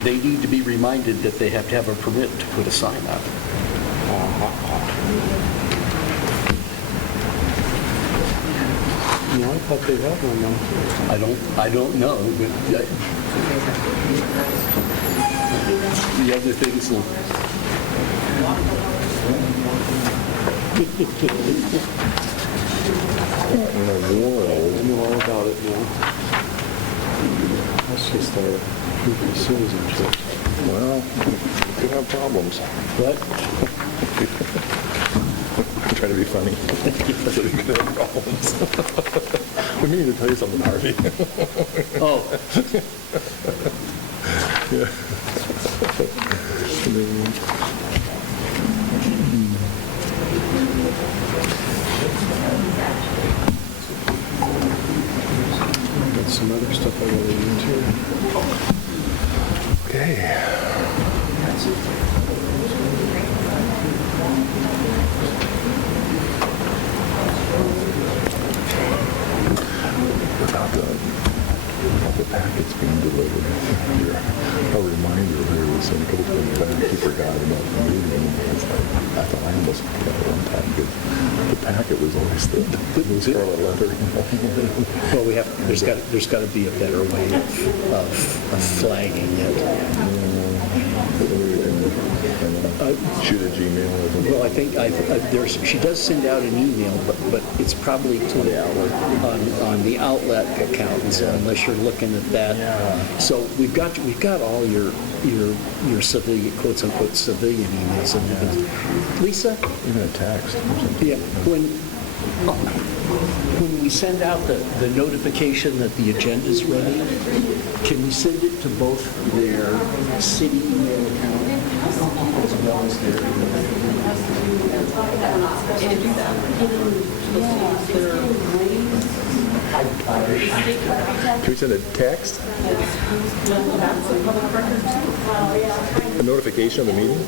They need to be reminded that they have to have a permit to put a sign up. No, I thought they had one though. I don't know, but the other things will... In the world. I know all about it now. That's just our goofy citizenship. Well, we could have problems. What? I'm trying to be funny. So we could have problems. We need to tell you something, Harvey. Oh. Got some other stuff I gotta read too. Okay. Without the packets being delivered, a reminder there was some couple things back. He forgot about the meeting. I thought I almost forgot one time because the packet was always the scarlet letter. Well, there's got to be a better way of flagging it. Shoot a Gmail. Well, I think she does send out an email, but it's probably to the outlet on the outlet account. So unless you're looking at that, so we've got all your civilian, quotes unquote civilian emails. And Lisa, Even a text. Or something. yeah, when we send out the notification that the agenda's ready, can we send it to both their city email account as well as their Can we send a text? A notification of the meeting?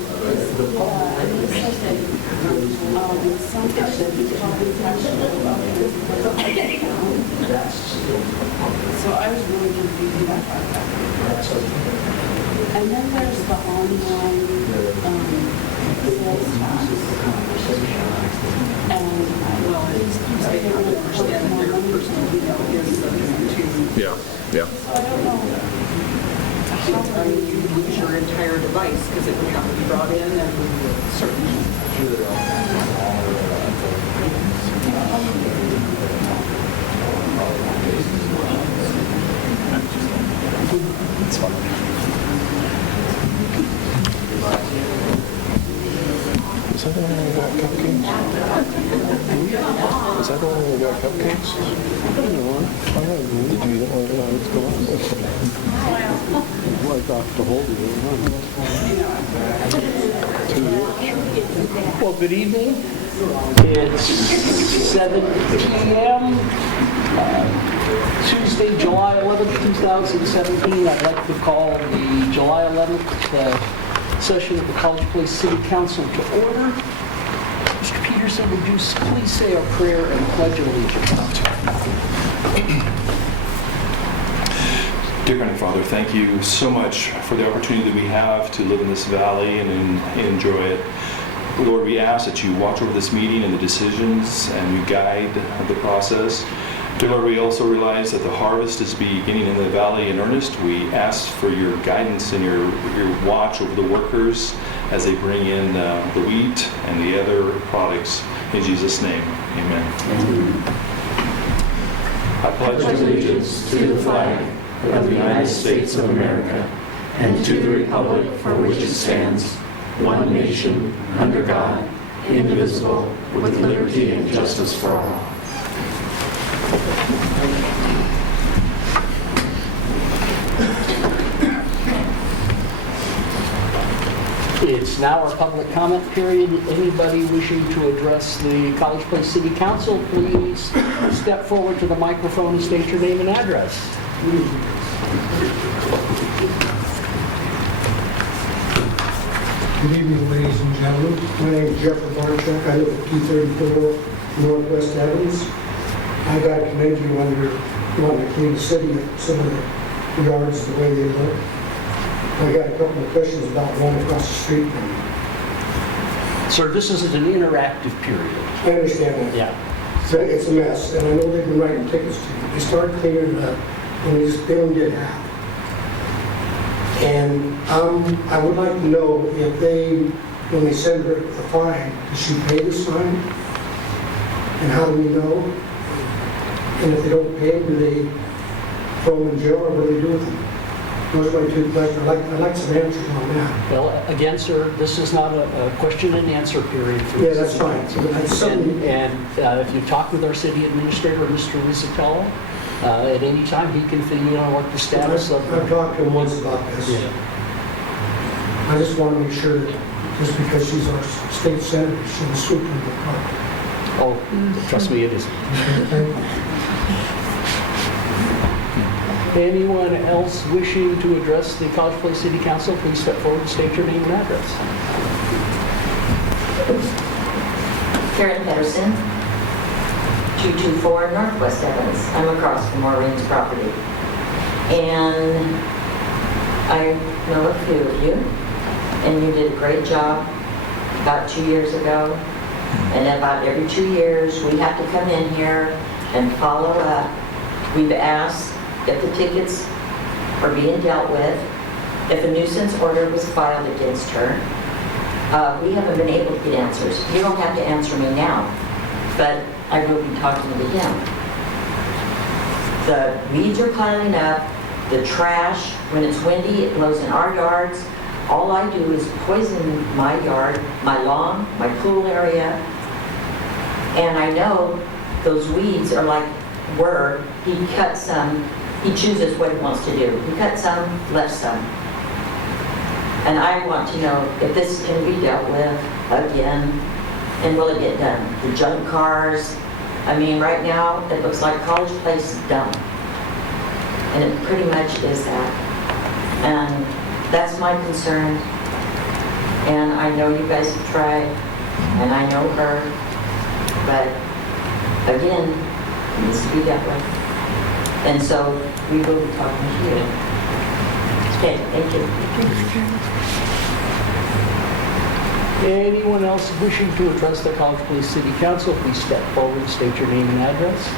So I was really confused about that. And then there's the online sales tax. And, well, they don't understand that their personal email is subject to. Yeah. So I don't know. I mean, you would lose your entire device because it would have to be brought in and certain. It's fine. Is that the one we got cupcakes? Is that the one we got cupcakes? Did you eat it while Let's go on. Like off the hold of it. Well, good evening. It's 7 p.m. Tuesday, July 11th, 2017. I'd like to call the July 11th session of the College Place City Council to order. Mr. Peterson, would you please say our prayer and pledge of allegiance? Dear Heavenly Father, thank you so much for the opportunity that we have to live in this valley and enjoy it. Lord, we ask that you watch over this meeting and the decisions and you guide the process. Dear Lord, we also realize that the harvest is beginning in the valley in earnest. We ask for your guidance and your watch over the workers as they bring in the wheat and the other products. In Jesus' name, amen. I pledge allegiance to the flag of the United States of America and to the republic for which it stands, one nation, under God, indivisible, with liberty and justice for all. It's now our public comment period. Anybody wishing to address the College Place City Council, please step forward to the microphone and state your name and address. Good evening, ladies and gentlemen. My name is Jeffrey Barchuk. I live at 234 Northwest Evans. I got to commend you on your wanting to clean the city, some of the yards the way they look. I got a couple of questions about going across the street. Sir, this isn't an interactive period. I understand that. Yeah. So it's a mess, and I know they've been writing tickets to you. They started cleaning it up, and they only did half. And I would like to know if when they send her a fine, does she pay the fine? And how do we know? And if they don't pay, do they throw them in jail, or what do they do with them? Those are my two questions. I'd like some answers on that. Well, again, sir, this is not a question and answer period. For Yeah, the that's city fine. council. That's something- And if you talk with our city administrator, Mr. Rizzutello, at any time, he can fill you in on what the status of. I've talked to him once about this. Yeah. I just want to make sure that just because she's our state senator, she'll swoop in the car. Oh, trust me, it is. Anyone else wishing to address the College Place City Council, please step forward and state your name and address. Karen Pedersen, 224 Northwest Evans. I'm across from Maureen's property. And I know a few of you, and you did a great job about 2 years ago. And about every 2 years, we have to come in here and follow up. We've asked if the tickets are being dealt with, if a nuisance order was filed against her. We haven't been able to get answers. You don't have to answer me now, but I will be talking to him. The weeds are piling up, the trash, when it's windy, it blows in our yards. All I do is poison my yard, my lawn, my pool area. And I know those weeds are like he cut some, he chooses what he wants to do. He cut some, left some. And I want to know if this can be dealt with again, and will it get done? The junk cars, I mean, right now, it looks like College Place is done. And it pretty much is that. And that's my concern. And I know you guys have tried, and I know her, but again, it needs to be dealt with. And so we will be talking to you. Okay, thank you. Anyone else wishing to address the College Place City Council, please step forward, state your name and address.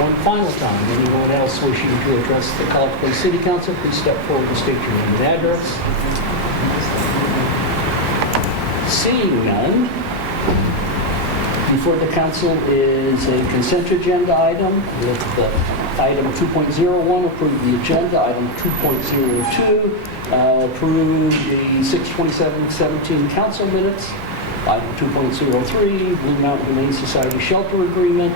One final time, anyone else wishing to address the College Place City Council, please step forward and state your name and address. Seeing none, before the council is a consent agenda item with item 2.01, approve the agenda, item 2.02, approve the 6/27/17 council minutes, item 2.03, Blue Mountain Humane Society Shelter Agreement,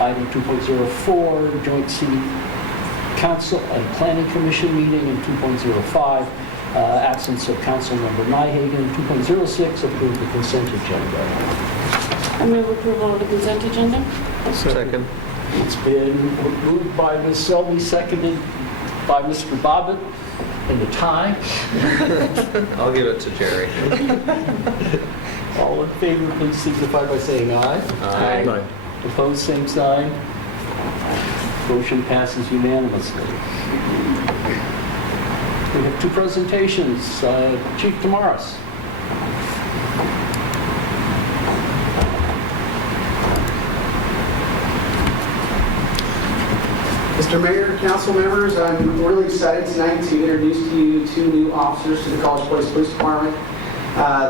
item 2.04, Joint City Council and Planning Commission meeting, and 2.05, absence of Council Member Nyhagen. 2.06, approve the consent agenda. I move approval of the consent agenda. Second. It's been moved by Ms. Selby, seconded by Mr. Bobbitt, in the tie. I'll give it to Jerry. All in favor, please signify by saying aye. Aye. Opposed, same sign. Motion passes unanimously. We have two presentations. Chief Tamaris. Mr. Mayor, council members, I'm really excited tonight to introduce to you two new officers to the College Place Police Department.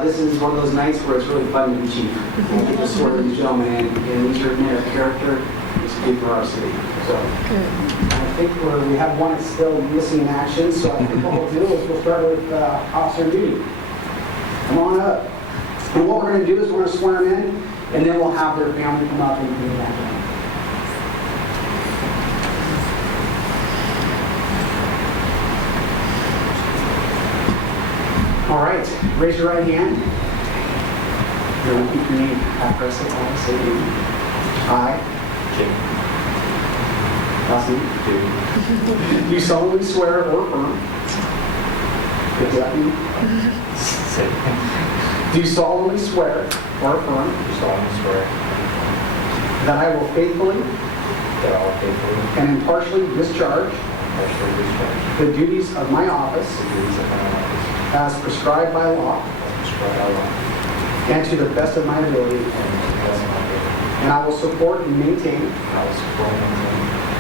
This is one of those nights where it's really fun to be chief. I get to swear these gentlemen in, and these are men of character. It's good for our city. So I think we have one that's still missing in action, so I think what we'll do is we'll start with Officer Duty. Come on up. And what we're going to do is we're going to swear them in, and then we'll have their family come up and do that. All right, raise your right hand. You're going to keep your name press it on. Say your name. I, Jim. last name, do solemnly swear or affirm. What does that mean? Say. Do solemnly swear or affirm Do solemnly swear that I will faithfully that I will faithfully and impartially discharge the duties of my office as prescribed by law and to the best of my ability. And I will support and maintain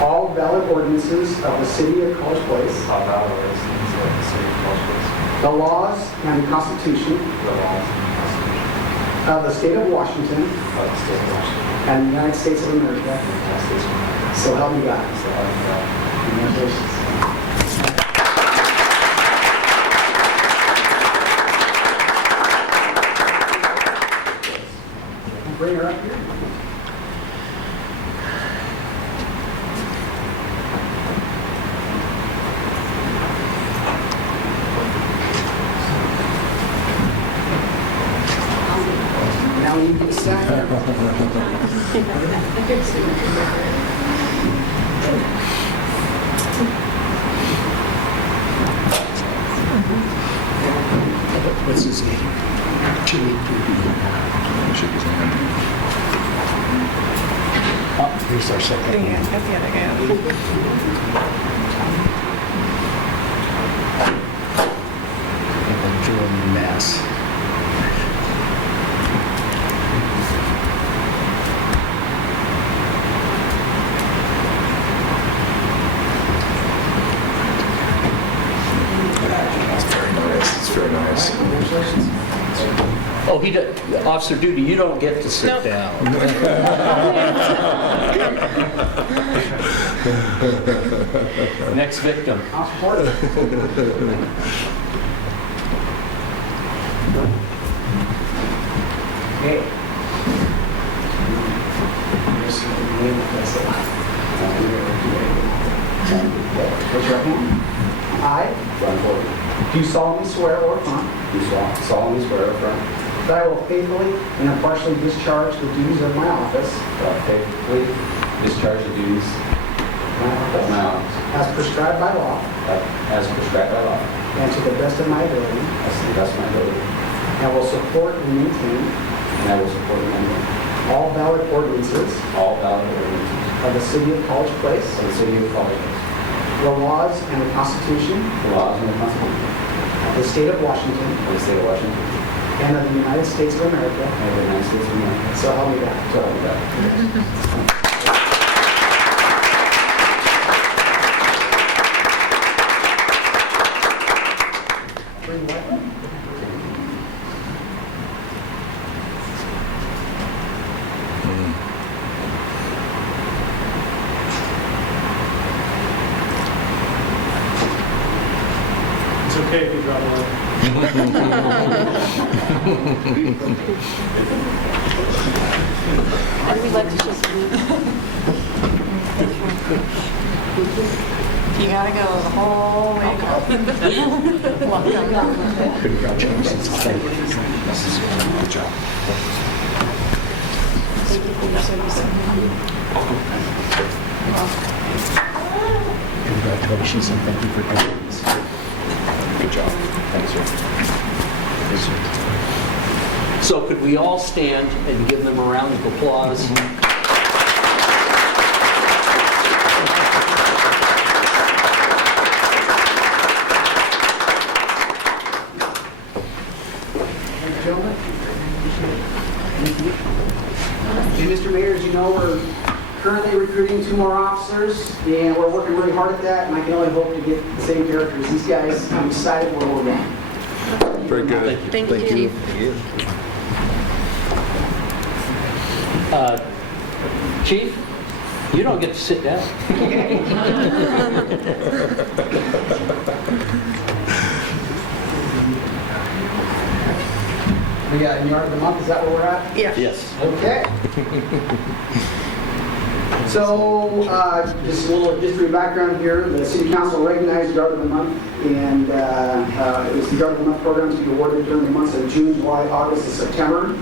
all valid ordinances of the City of College Place, the laws and the Constitution of the State of Washington and the United States of America. So help me God. Congratulations. Bring her up here. Now you can stack them. What's his name? Jimmy Doobie. Shake his hand. Oh, here's our second one. That's the other guy. Jeremy Mass. It's very nice. It's very nice. Oh, Officer Duty, you don't get to sit Nope. down. Next victim. I'll support it. Okay. Raise your hand. I do solemnly swear or affirm that I will faithfully and impartially discharge the duties of my office as prescribed by law and to the best of my ability, and will support and maintain all valid ordinances of the City of College Place, the laws and the Constitution of the State of Washington and of the United States of America. So help me God. Bring what? It's okay if you drop a line. Or we'd like to just You gotta go the whole way across. Welcome. Congratulations. Thank you. Good job. Congratulations and thank you for doing this. Good job. Thanks, sir. Yes, sir. So could we all stand and give them a round of applause? Gentlemen. And Mr. Mayor, as you know, we're currently recruiting 2 more officers, and we're working really hard at that, and I can only hope to get the same characters. These guys, I'm excited where we're going. Very good. Thank you. Chief, you don't get to sit down. We got New York of the Month, is that where we're at? Yeah. Yes. Okay. So, just a little history background here. The City Council recognized Yard of the Month, and it was the Yard of the Month program to be awarded during the months of June, July, August, and September.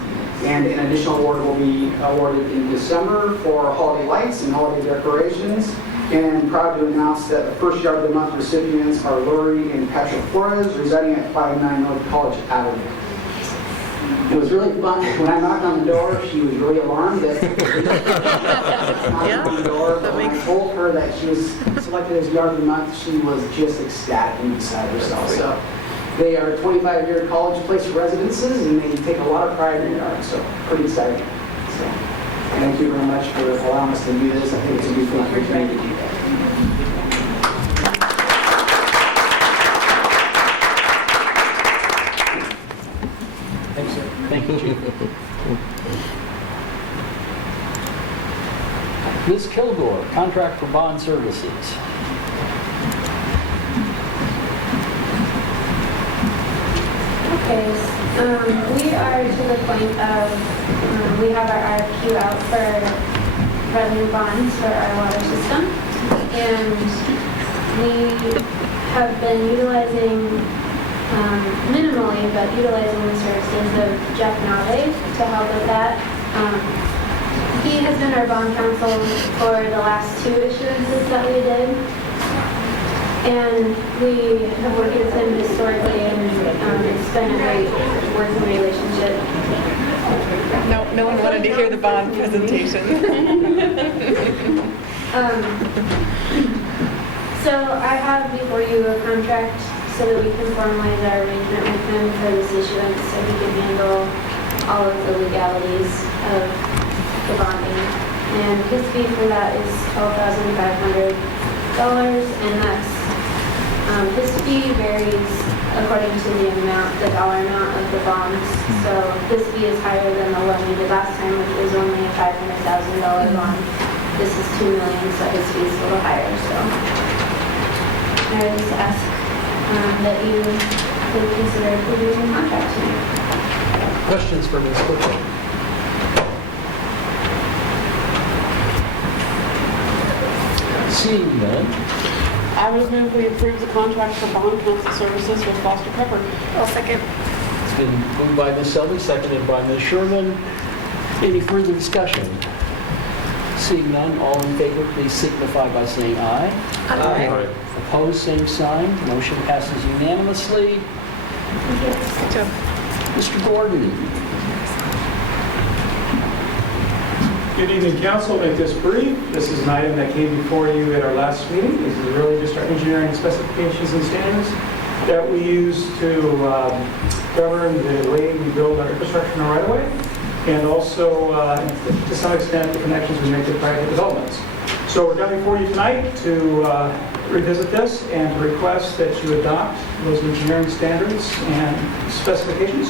And an additional award will be awarded in December for holiday lights and holiday decorations. And I'm proud to announce that the first Yard of the Month recipients are Lori and Patrick Flores, residing at 59 North College Avenue. It was really fun. When I knocked on the door, she was really alarmed that I knocked on the door. But when I told her that she was selected as Yard of the Month, she was just ecstatic and beside herself. So they are 25-year College Place residences, and they take a lot of pride in their yard. So pretty exciting. So thank you very much for allowing us to do this. I think it's a beautiful opportunity. Thank you, Chief. Ms. Kilgore, contract for bond services. Okay, we are to the point of, we have our RFQ out for revenue bonds for our water system. And we have been utilizing, minimally, but utilizing the services of Jeff Nave to help with that. He has been our bond counsel for the last 2 issuances that we did. And we have worked with him historically, and it's been a great working relationship. No one wanted to hear the bond presentation. So I have before you a contract so that we can formalize our arrangement with him for this issuance, so he can handle all of the legalities of the bonding. And his fee for that is $12,500, and that's his fee varies according to the dollar amount of the bonds. So this fee is higher than the one we did last time, which was only a $500,000 bond. This is $2 million, so his fee is a little higher. So I would just ask that you would consider approving the contract tonight. Questions for Ms. Kilgore? Seeing none, I would move we approve the contract for bond counsel services with Foster Pepper. I'll second. it's been moved by Ms. Selby, seconded by Ms. Sherman. Any further discussion? Seeing none, all in favor, please signify by saying aye. Aye. Opposed, same sign. Motion passes unanimously. Good job. Mr. Gordon. Good evening, council. Make this brief. This is an item that came before you at our last meeting. This is really just our engineering specifications and standards that we use to govern the way we build our infrastructure in the right of way, and also, to some extent, the connections we make to private developments. So we're coming before you tonight to revisit this and to request that you adopt those engineering standards and specifications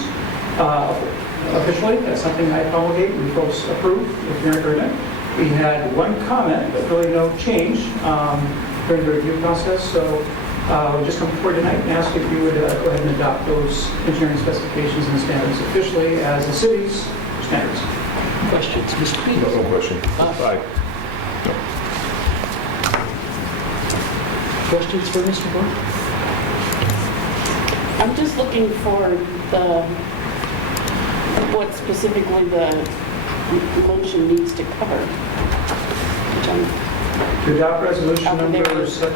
officially. That's something I promulgate and you folks approve if you're in agreement. We had one comment, but really no change during the review process. So we'll just come before you tonight and ask if you would go ahead and adopt those engineering specifications and standards officially as the city's standards. Questions? Mr. Peters? No question. Aye. Questions for Mr. Gordon? I'm just looking for what specifically the motion needs to cover. Which I'm To adopt resolution Up number there. 17-023.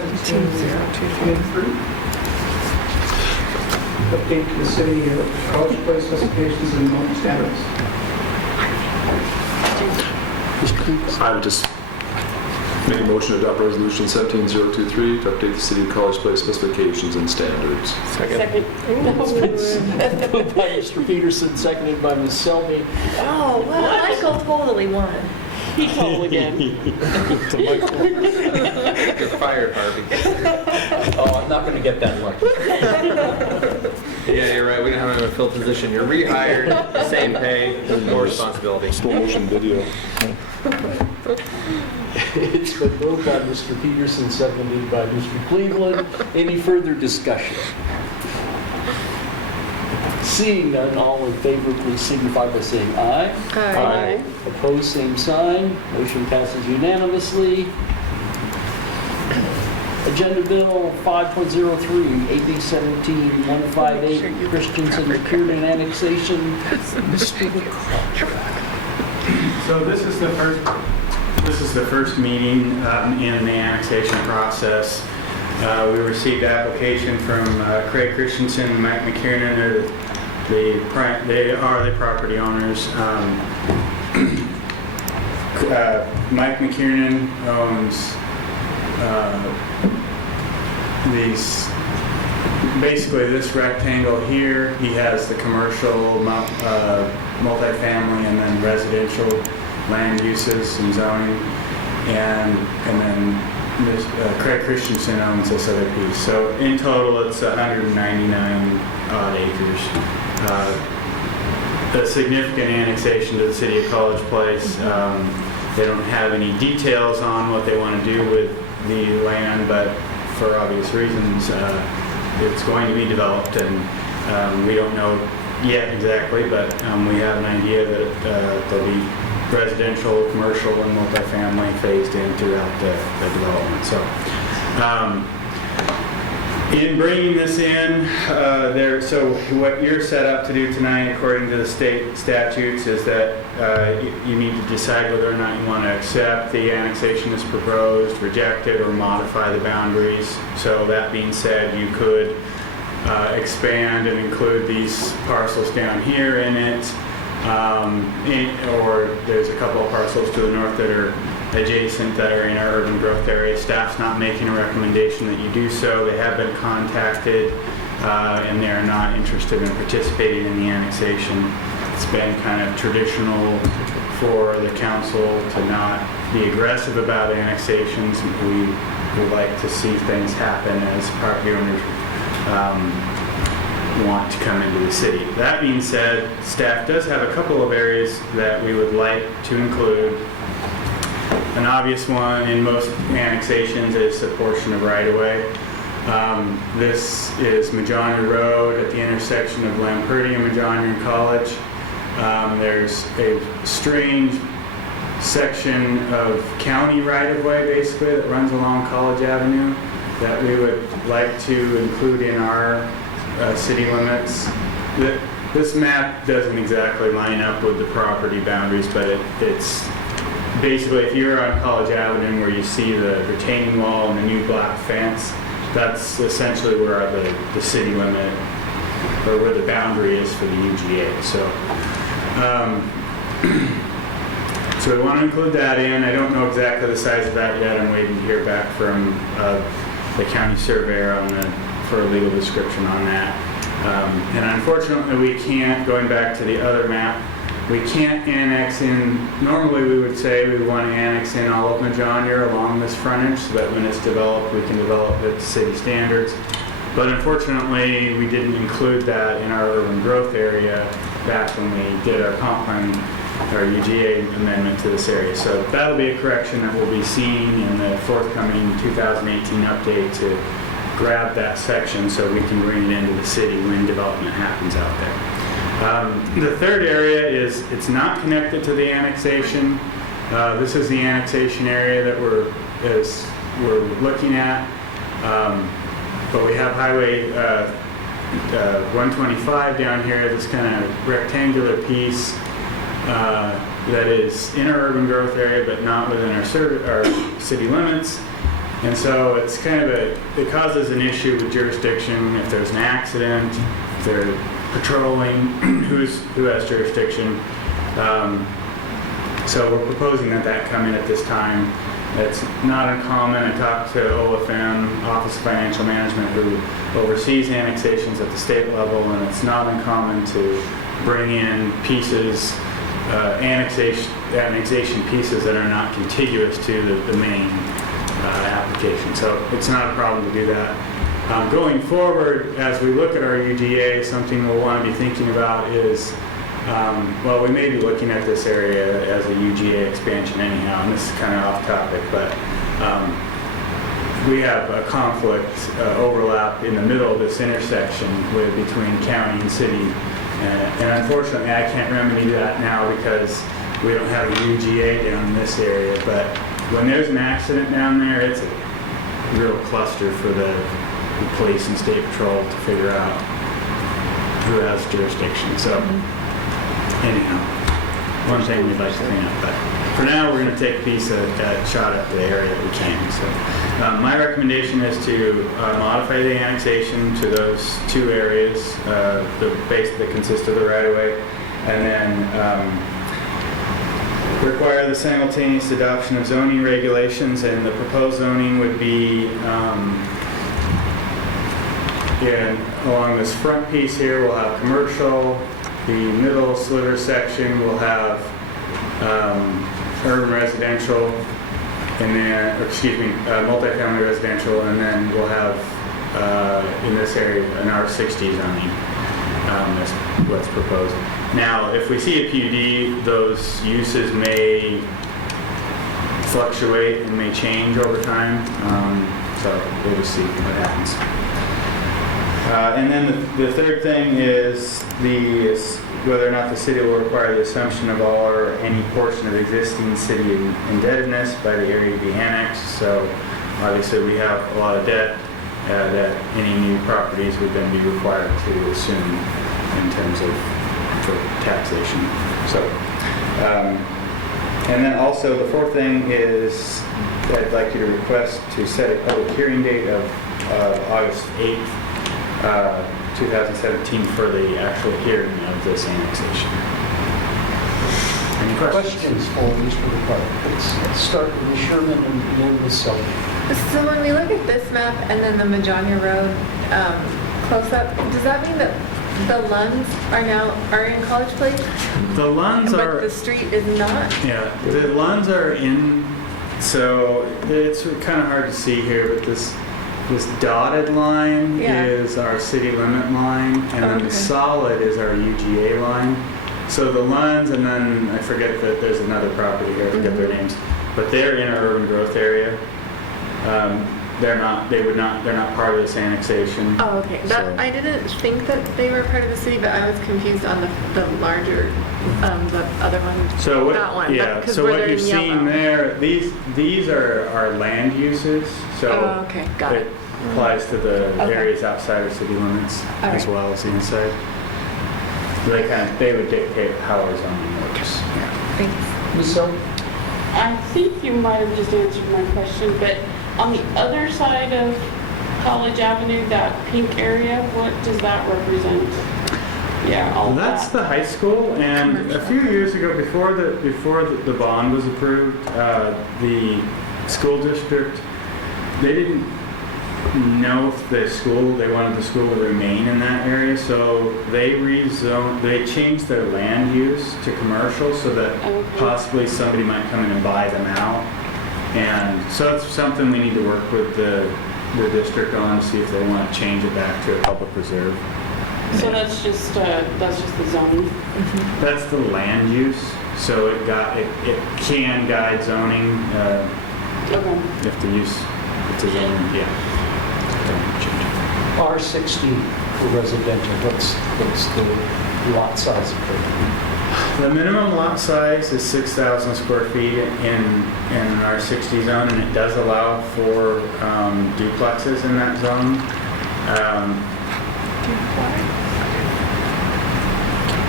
Update the city of College Place specifications and motion standards. Mr. Peters? I would just make a motion to adopt resolution 17023 to update the city of College Place specifications and standards. second. Moved by Mr. Peterson, seconded by Ms. Selby. Oh, well, Michael totally won. He told again. You're fired, Harvey. Oh, I'm not going to get that lucky. Yeah, you're right. We don't have a filled position. You're rehired, same pay, more responsibility. Slow motion video. It's been moved by Mr. Peterson, seconded by Mr. Cleveland. Any further discussion? Seeing none, all in favor, please signify by saying aye. Aye. Opposed, same sign. Motion passes unanimously. Agenda Bill 5.03, AB 17-158, Christensen Procurement Annexation. So this is the first meeting in the annexation process. We received application from Craig Christensen and Mike McKiernan. They're They are the property owners. Mike McKiernan owns these, basically this rectangle here. He has the commercial, multifamily, and then residential land uses and zoning, and then this, Craig Christensen owns this other piece. So in total, it's 199 odd acres. A significant annexation to the city of College Place. They don't have any details on what they want to do with the land, but for obvious reasons, it's going to be developed, and we don't know yet exactly, but we have an idea that there'll be residential, commercial, and multifamily phased in throughout the development. So, in bringing this in, so what you're set up to do tonight, according to the state statutes, is that you need to decide whether or not you want to accept the annexation as proposed, reject it, or modify the boundaries. So that being said, you could expand and include these parcels down here in it, or there's a couple of parcels to the north that are adjacent that are in our urban growth area. Staff's not making a recommendation that you do so. They have been contacted and they're not interested in participating in the annexation. It's been kind of traditional for the council to not be aggressive about annexations. We would like to see things happen as property owners want to come into the city. That being said, staff does have a couple of areas that we would like to include. An obvious one in most annexations is a portion of right-of-way. This is Majorna Road at the intersection of Lamperti and Majorna and College. There's a strange section of county right-of-way, basically, that runs along College Avenue that we would like to include in our city limits. This map doesn't exactly line up with the property boundaries, but it's basically, if you're on College Avenue where you see the retaining wall and the new black fence, that's essentially where the city limit, or where the boundary is for the UGA. So we want to include that in. I don't know exactly the size of that yet. I'm waiting to hear back from the county surveyor for a legal description on that. And unfortunately, we can't, going back to the other map, we can't annex in. Normally we would say we want to annex in all of Majorna along this frontage so that when it's developed, we can develop it to city standards. But unfortunately, we didn't include that in our urban growth area back when we did our comp plan, our UGA amendment to this area. So that'll be a correction that we'll be seeing in the forthcoming 2018 update to grab that section so we can bring it into the city when development happens out there. The third area is, it's not connected to the annexation. This is the annexation area that we're looking at. But we have Highway 125 down here, this kind of rectangular piece that is in our urban growth area but not within our city limits. And so it's kind of it causes an issue with jurisdiction if there's an accident, if they're patrolling, who has jurisdiction. So we're proposing that come in at this time. It's not uncommon. I talked to OFM, Office of Financial Management, who oversees annexations at the state level, and it's not uncommon to bring in pieces, annexation pieces that are not contiguous to the main application. So it's not a problem to do that. Going forward, as we look at our UGA, something we'll want to be thinking about is, well, we may be looking at this area as a UGA expansion anyhow, and this is kind of off topic, but we have a conflict overlap in the middle of this intersection between county and city, and unfortunately I can't remedy that now because we don't have a UGA down in this area, but when there's an accident down there, it's a real cluster for the police and state patrol to figure out who has jurisdiction. So anyhow, one thing we'd like to clean up, but for now, we're going to take a piece of shot at the area that we can. So my recommendation is to modify the annexation to those two areas, the base that consists of the right-of-way, and then require the simultaneous adoption of zoning regulations, and the proposed zoning would be along this front piece here, we'll have commercial. The middle sliver section will have urban residential, and then, multifamily residential, and then we'll have in this area an R60 zoning. That's what's proposed. Now, if we see a PUD, those uses may fluctuate and may change over time. So we'll just see what happens. And then the third thing is whether or not the city will require the assumption of all or any portion of existing city indebtedness by the area to be annexed. So obviously we have a lot of debt that any new properties would then be required to assume in terms of for taxation. So, and then also the fourth thing is I'd like you to request to set a public hearing date of August 8th, 2017 for the actual hearing of this annexation. Any questions? Questions for Mr. Ricard? Let's start with Ms. Sherman and then Ms. Selby. So when we look at this map and then the Majanya Road close up, does that mean that the Lunds are in College Place? The Lunds are... But the street is not? Yeah, the Lunds are in, so it's kind of hard to see here, but this dotted line is our city limit line, and then the solid is our UGA line. So the Lunds, and then I forget that there's another property here, I forget their names, but they're in our urban growth area. They're not part of this annexation. Oh, okay. I didn't think that they were part of the city, but I was confused on the larger, the other one. So that one. Yeah. So what you're seeing there, these are our land uses. So got it. Applies to the areas outside of city limits as well as the inside. So they would dictate how our zoning works. Yeah. Thanks. Ms. Selby? I think you might have just answered my question, but on the other side of College Avenue, that pink area, what does that represent? Yeah, all that's that. the high school, and a few years ago, before the bond was approved, the school district, they didn't know if they wanted the school to remain in that area, so they changed their land use to commercial so that possibly somebody might come in and buy them out. And so it's something we need to work with the district on, see if they want to change it back to a public reserve. So that's just the zoning? That's the land use, so it can guide zoning if the use, if the zoning, R60 for residential, what's the lot size of it? The minimum lot size is 6,000 square feet in R60 zone, and it does allow for duplexes in that zone.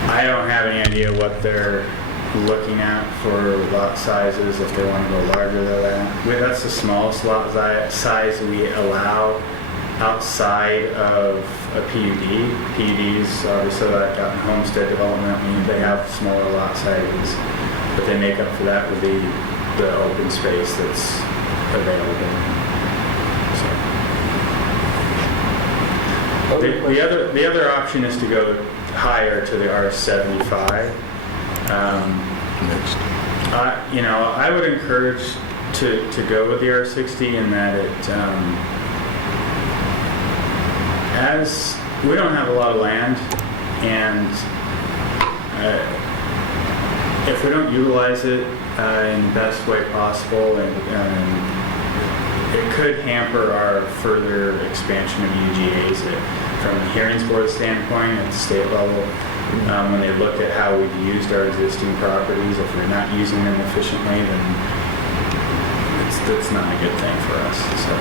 I don't have any idea what they're looking at for lot sizes, if they want to go larger than that. That's the smallest lot size we allow outside of a PUD. PUDs, obviously, that got in homestead development, meaning they have smaller lot sizes, but they make up for that with the open space that's available. So. The other option is to go higher to the R75. I would encourage to go with the R60 in that as we don't have a lot of land, and if we don't utilize it in the best way possible, and it could hamper our further expansion of UGAs from the hearings board standpoint at the state level. When they look at how we've used our existing properties, if we're not using them efficiently, then that's not a good thing for us. So.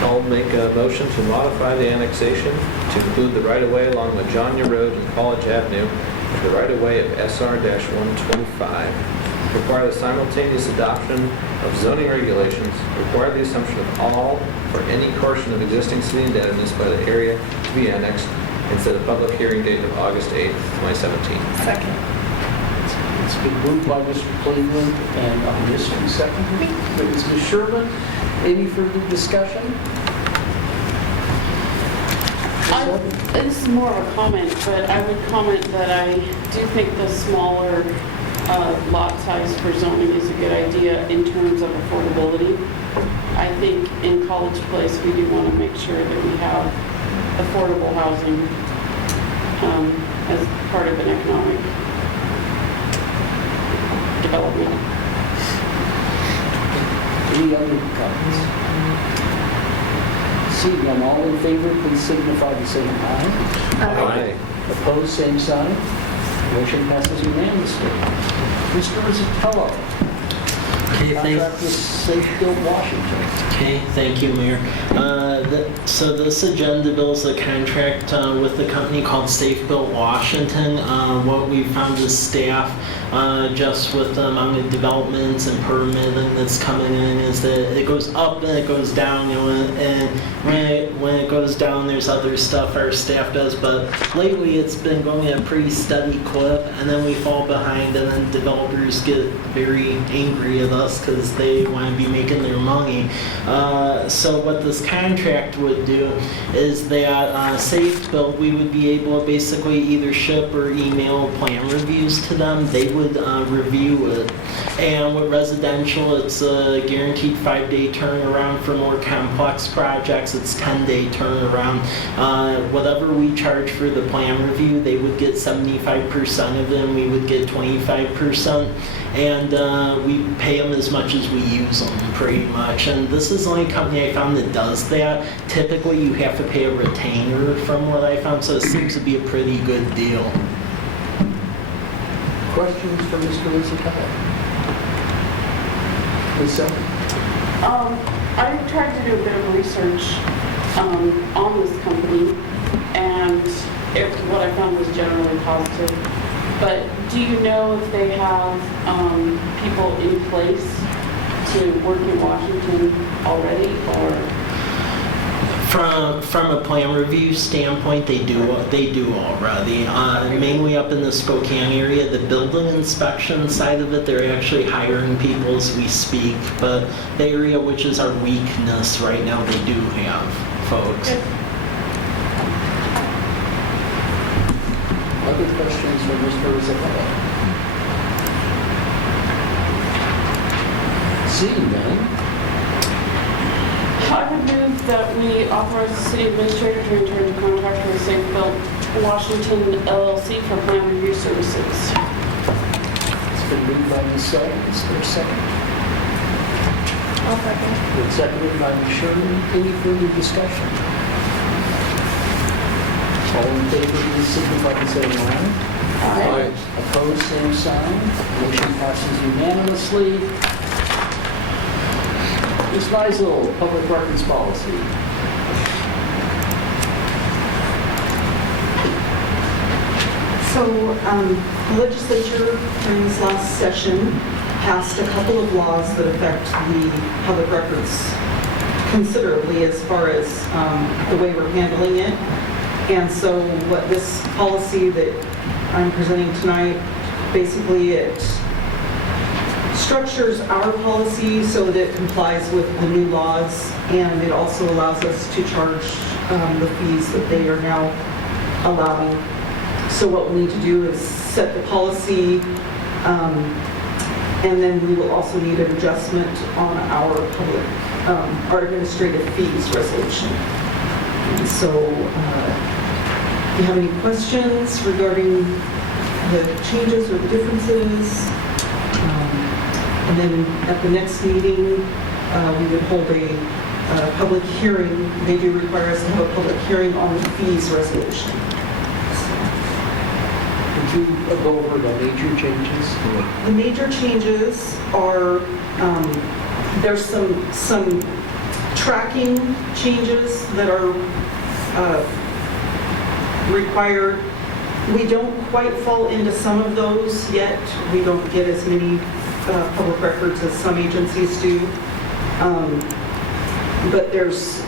I'll make a motion to modify the annexation to include the right-of-way along Majanya Road and College Avenue in the right-of-way of SR-125. Require the simultaneous adoption of zoning regulations. Require the assumption of all or any portion of existing city indebtedness by the area to be annexed and set a public hearing date of August 8th, 2017. Second. It's been moved by Mr. Cleveland and Ms. Who seconded it? Ms. Sherman. Any further discussion? This is more of a comment, but I would comment that I do think the smaller lot size for zoning is a good idea in terms of affordability. I think in College Place, we do want to make sure that we have affordable housing as part of an economic development. Any other comments? Seeing none, all in favor, please signify by saying aye. Aye. Opposed, same sign. Motion passes unanimously. Mr. Rizzatello. Okay, Contract with Safe Build Washington. Okay, thank you, Mayor. So this agenda bill is a contract with a company called Safe Built Washington. What we found as staff, just with the amount of developments and permitting that's coming in, is that it goes up and it goes down. And when it goes down, there's other stuff our staff does. But lately, it's been going at a pretty steady clip, and then we fall behind, and then developers get very angry at us because they want to be making their money. So what this contract would do is that Safe Built, we would be able to basically either ship or email plan reviews to them. They would review it. And with residential, it's a guaranteed 5-day turnaround. For more complex projects, it's 10-day turnaround. Whatever we charge for the plan review, they would get 75% of it, and we would get 25%. And we pay them as much as we use them, pretty much. And this is the only company I found that does that. Typically, you have to pay a retainer from what I found, so it seems to be a pretty good deal. Questions for Mr. Rizzatello? Ms. Selby? I tried to do a bit of research on this company, and what I found was generally positive. But do you know if they have people in place to work in Washington already, or? From a plan review standpoint, they do already. Mainly up in the Spokane area, the building inspection side of it, they're actually hiring people as we speak. But the area which is our weakness right now, they do have folks. Okay. Other questions for Mr. Rizzatello? Seeing none. I would move that we authorize the city administrator to enter into contract with Safe Built Washington LLC for plan review services. It's been moved by Ms. Selby. Is there a second? I'll second. It's seconded by Ms. Sherman. Any further discussion? All in favor, please signify by saying aye. Aye. Opposed, same sign. Motion passes unanimously. Ms. Meisel, Public Records Policy. So the legislature during this last session passed a couple of laws that affect the public records considerably as far as the way we're handling it. And so what this policy that I'm presenting tonight, basically it structures our policy so that it complies with the new laws, and it also allows us to charge the fees that they are now allowing. So what we need to do is set the policy, and then we will also need an adjustment on our public, our administrative fees resolution. And so if you have any questions regarding the changes or the differences, and then at the next meeting, we would hold a public hearing. They do require us to have a public hearing on the fees resolution. Could you go over the major changes? The major changes are, there's some tracking changes that are required We don't quite fall into some of those yet. We don't get as many public records as some agencies do. But there's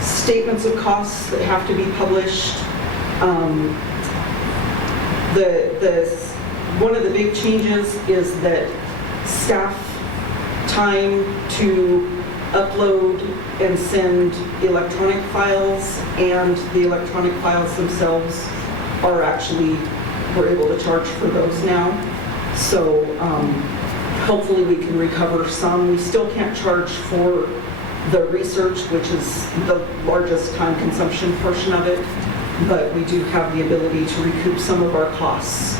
statements of costs that have to be published. One of the big changes is that staff time to upload and send electronic files and the electronic files themselves are actually, we're able to charge for those now. So hopefully we can recover some. We still can't charge for the research, which is the largest time consumption portion of it, but we do have the ability to recoup some of our costs,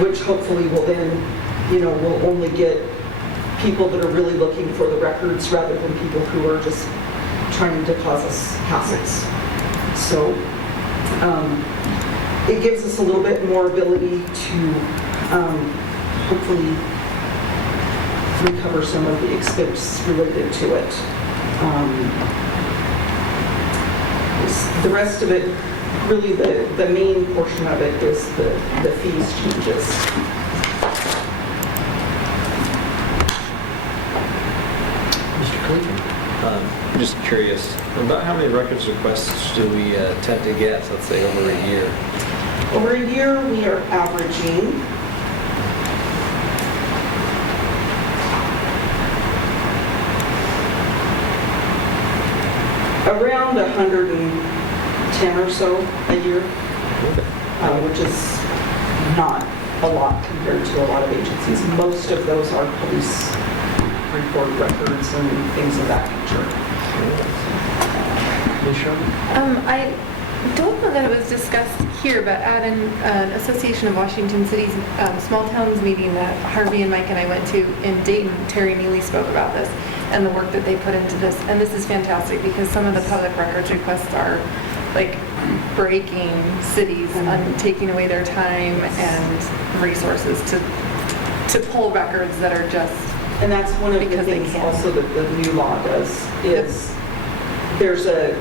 which hopefully will then, we'll only get people that are really looking for the records rather than people who are just trying to cause us hassles. So it gives us a little bit more ability to hopefully recover some of the expense related to it. The rest of it, really the main portion of it is the fees changes. Mr. Cleveland? I'm just curious, about how many records requests do we tend to get, let's say, over a year? Over a year, we are averaging around 110 or so a year, which is not a lot compared to a lot of agencies. Most of those are police report records and things of that nature. I don't know that it was discussed here, but at an Association of Washington Cities Small Towns meeting that Harvey and Mike and I went to in Dayton, Terry Neely spoke about this and the work that they put into this. And this is fantastic because some of the public records requests are like breaking cities and taking away their time and resources to pull records that are just and that's one of the things also that the new law does is there's a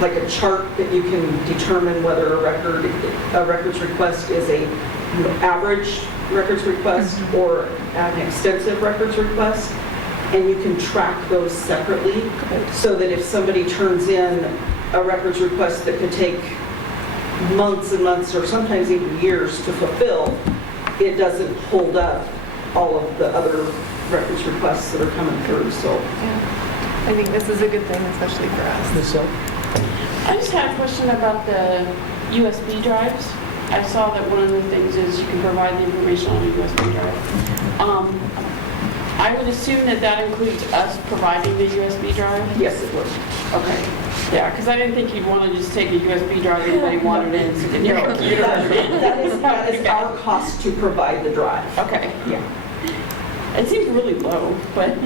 like a chart that you can determine whether a records request is a average records request or an extensive records request, and you can track those separately so that if somebody turns in a records request that could take months and months or sometimes even years to fulfill, it doesn't hold up all of the other records requests that are coming through. So I think this is a good thing, especially for us. I just had a question about the USB drives. I saw that one of the things is you can provide the information on a USB drive. I would assume that includes us providing the USB drive? Yes, it would. Okay. Yeah, because I didn't think you'd want to just take a USB drive and they wanted it in your computer. That is our cost to provide the drive. Okay. Yeah. It seems really low, but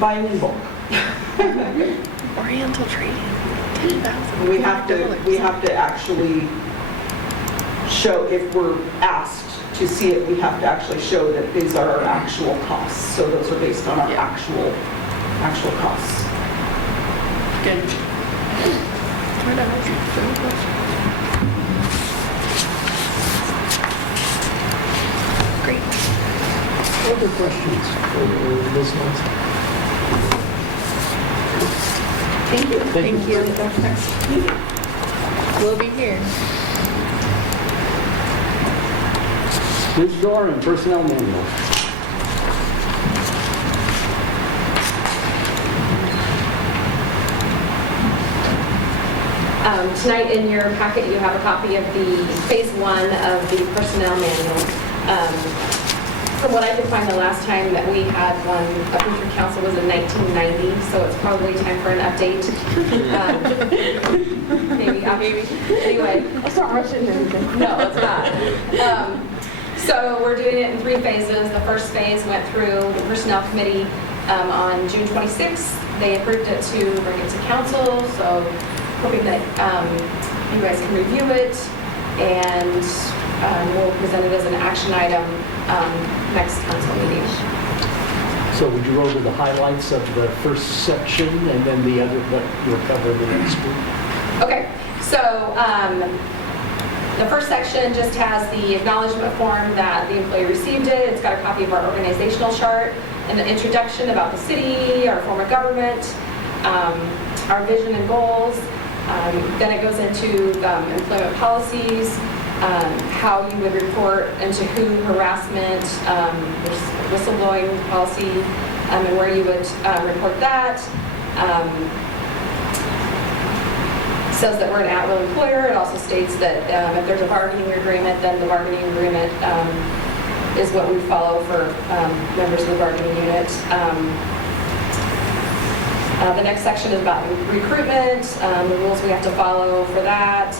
buying in bulk. Oriental trading. We have to actually show, if we're asked to see it, we have to actually show that these are our actual costs. So those are based on our actual costs. Good. Great. Other questions for Ms. Nelson? Thank you. Thank you. We'll be here. Ms. Doran, Personnel Manual. Tonight in your packet you have a copy of the Phase 1 of the Personnel Manual. From what I could find, the last time that we had one approved through council was in 1990, so it's probably time for an update. Maybe. Anyway. Let's not rush into anything. No, it's not. So we're doing it in 3 phases. The first phase went through the Personnel Committee on June 26th. They approved it to bring it to council, so hoping that you guys can review it and we'll present it as an action item next council meeting. So would you roll to the highlights of the first section and then the other that you'll cover the next week? Okay, so the first section just has the acknowledgement form that the employee received it. It's got a copy of our organizational chart and the introduction about the city, our form of government, our vision and goals. Then it goes into employment policies, how you would report and to who harassment, whistleblowing policy, and where you would report that. Says that we're an at-will employer. It also states that if there's a bargaining agreement, then the bargaining agreement is what we follow for members of the bargaining unit. The next section is about recruitment, the rules we have to follow for that.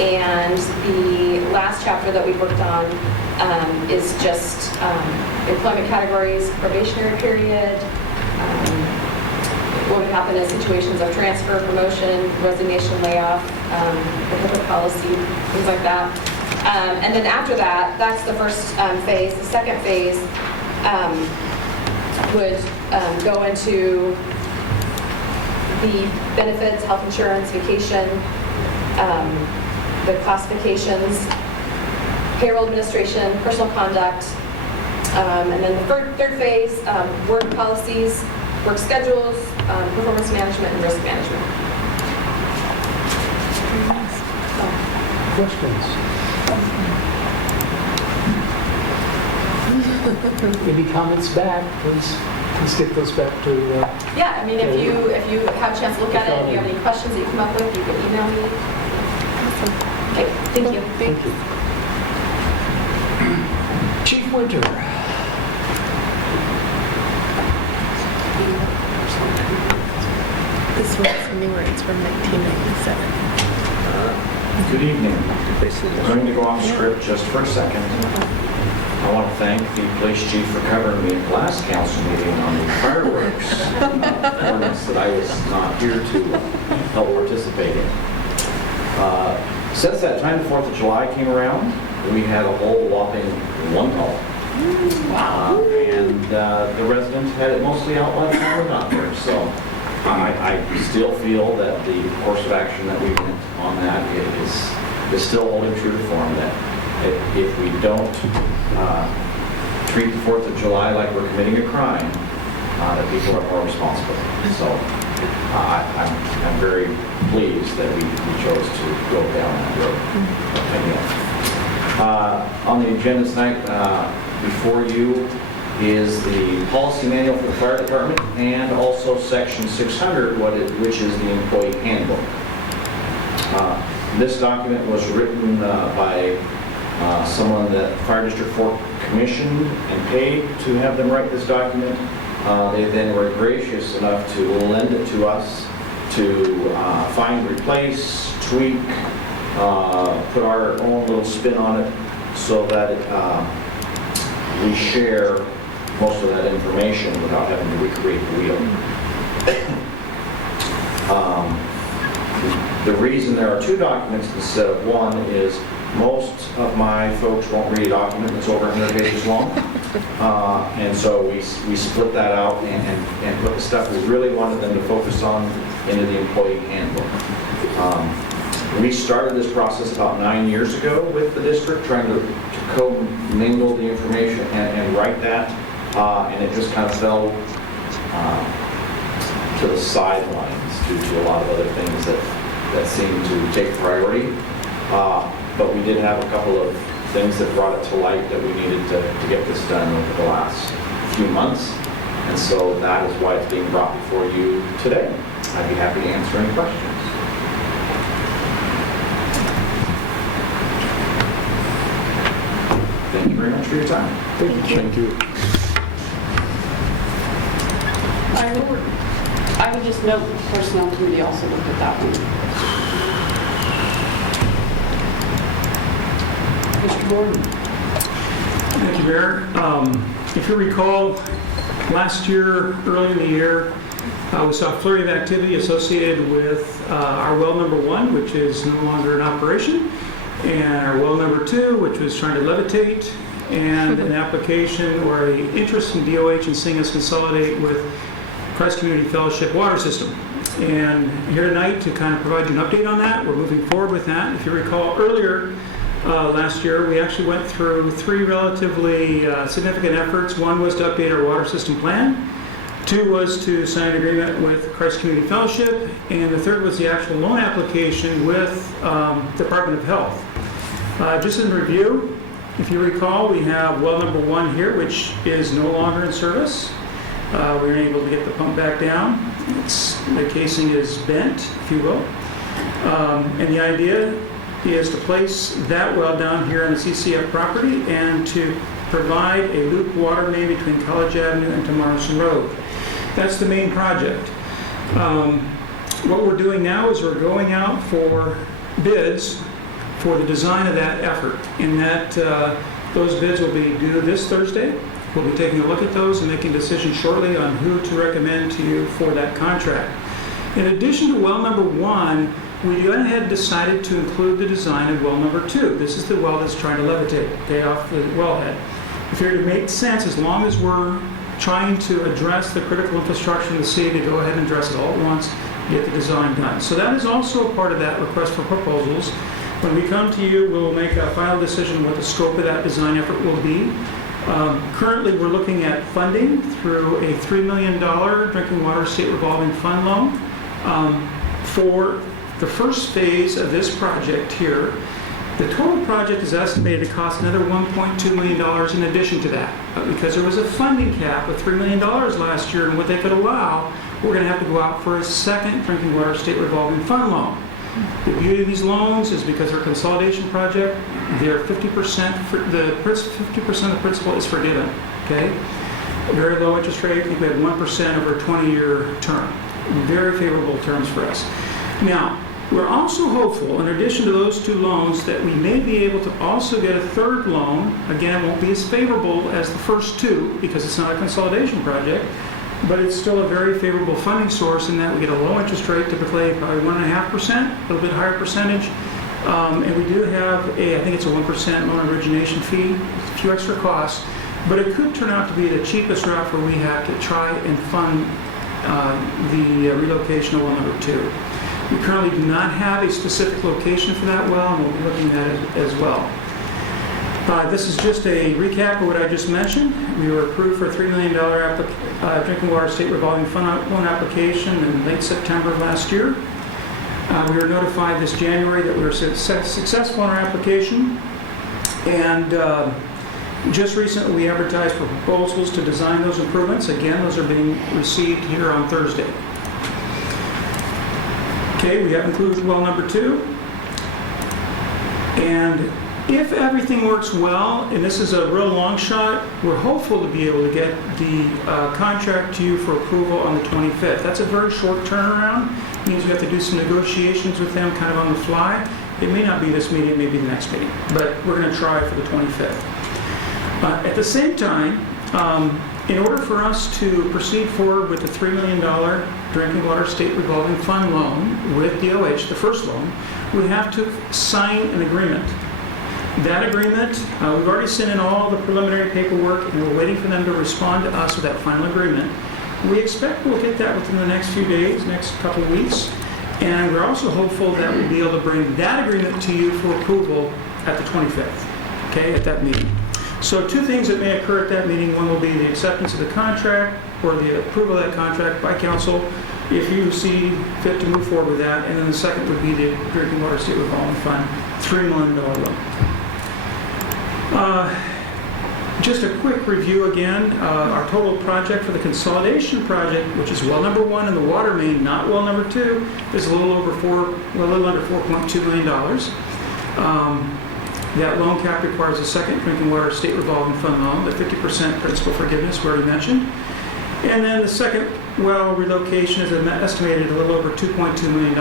And the last chapter that we worked on is just employment categories, probationary period, what would happen in situations of transfer, promotion, resignation, layoff, the HIPAA policy, things like that. And then after that, that's the first phase. The second phase would go into the benefits, health insurance, vacation, the classifications, payroll administration, personal conduct, and then the third phase, work policies, work schedules, performance management, and risk management. Questions? Any comments back? Please get those back to. Yeah, I mean, if you have a chance to look at it, if you have any questions that you come up with, you can email me. Awesome. Okay, thank you. Thank you. Chief Winter. This one's newer, it's from 1997. Good evening. I'm going to go off script just for a second. I want to thank the police chief for covering me at the last council meeting on the fireworks ordinance that I was not here to help participate in. Since that time, the 4th of July came around, we had a whole whopping 1 call. Wow. And the residents had it mostly out by the time we're not there. So I still feel that the course of action that we went on that is still holding true to form, that if we don't treat the 4th of July like we're committing a crime, that people are more responsible. So I'm very pleased that we chose to go down that road. On the agenda tonight, before you is the policy manual for the fire department and also section 600, which is the employee handbook. This document was written by someone that Fire District 4 commissioned and paid to have them write this document. They then were gracious enough to lend it to us to find, replace, tweak, put our own little spin on it so that we share most of that information without having to recreate the wheel. The reason there are 2 documents instead of 1 is most of my folks won't read a document that's over 100 pages long. And so we split that out and put the stuff we really wanted them to focus on into the employee handbook. We started this process about 9 years ago with the district, trying to co-mingle the information and write that. And it just kind of fell to the sidelines due to a lot of other things that seemed to take priority. But we did have a couple of things that brought it to light that we needed to get this done over the last few months. And so that is why it's being brought before you today. I'd be happy to answer any questions. Thank you very much for your time. Thank you. I would just note the personnel committee also looked at that one. Mr. Gordon. Thank you, Mayor. If you recall, last year, early in the year, we saw a flurry of activity associated with our well number 1, which is no longer in operation, and our well number 2, which was trying to levitate, and an application or an interest from DOH in seeing us consolidate with Christ Community Fellowship water system. and here tonight to kind of provide you an update on that. We're moving forward with that. If you recall earlier last year, we actually went through 3 relatively significant efforts. One was to update our water system plan. 2 was to sign an agreement with Christ Community Fellowship, and the 3rd was the actual loan application with Department of Health. Just in review, if you recall, we have well number 1 here, which is no longer in service. We were able to get the pump back down. The casing is bent, if you will. And the idea is to place that well down here on the CCF property and to provide a loop water main between College Avenue and Tomarson Road. That's the main project. What we're doing now is we're going out for bids for the design of that effort, and that those bids will be due this Thursday. We'll be taking a look at those and making decisions shortly on who to recommend to you for that contract. In addition to well number 1, we went ahead and decided to include the design of well number 2. This is the well that's trying to levitate, pay off the wellhead. We figured it made sense, as long as we're trying to address the critical infrastructure in the city, to go ahead and address it all at once, get the design done. So that is also a part of that request for proposals. When we come to you, we'll make a final decision what the scope of that design effort will be. Currently, we're looking at funding through a $3 million Drinking Water State Revolving Fund loan for the first phase of this project here. The total project is estimated to cost another $1.2 million in addition to that. Because there was a funding cap of $3 million last year and what they could allow, we're going to have to go out for a second Drinking Water State Revolving Fund loan. The beauty of these loans is because they're a consolidation project, they're 50%, the 50% of the principal is forgiven, okay? Very low interest rate, I think we had 1% over a 20-year term. Very favorable terms for us. Now, we're also hopeful, in addition to those 2 loans, that we may be able to also get a 3rd loan. Again, it won't be as favorable as the first 2 because it's not a consolidation project, but it's still a very favorable funding source in that we get a low interest rate, typically probably 1.5%, a little bit higher percentage. And we do have I think it's a 1% loan origination fee, a few extra costs, but it could turn out to be the cheapest route for we have to try and fund the relocation of well number 2. We currently do not have a specific location for that well, and we'll be looking at it as well. This is just a recap of what I just mentioned. We were approved for a $3 million Drinking Water State Revolving Fund loan application in late September of last year. We were notified this January that we were successful in our application, and just recently we advertised for proposals to design those improvements. Again, those are being received here on Thursday. Okay, we have included well number 2, and if everything works well, and this is a real long shot, we're hopeful to be able to get the contract to you for approval on the 25th. That's a very short turnaround. It means we have to do some negotiations with them kind of on the fly. It may not be this meeting, it may be the next meeting, but we're going to try for the 25th. At the same time, in order for us to proceed forward with the $3 million Drinking Water State Revolving Fund loan with DOH, the first loan, we have to sign an agreement. That agreement, we've already sent in all the preliminary paperwork, and we're waiting for them to respond to us with that final agreement. We expect we'll get that within the next few days, next couple of weeks, and we're also hopeful that we'll be able to bring that agreement to you for approval at the 25th, okay, at that meeting. So 2 things that may occur at that meeting. One will be the acceptance of the contract or the approval of that contract by council if you see fit to move forward with that, and then the second would be the Drinking Water State Revolving Fund $3 million loan. Just a quick review again. Our total project for the consolidation project, which is well number 1 in the water main, not well number 2, is a little under $4.2 million. That loan cap requires a second Drinking Water State Revolving Fund loan, the 50% principal forgiveness we already mentioned. And then the second well relocation is estimated at a little over $2.2 million.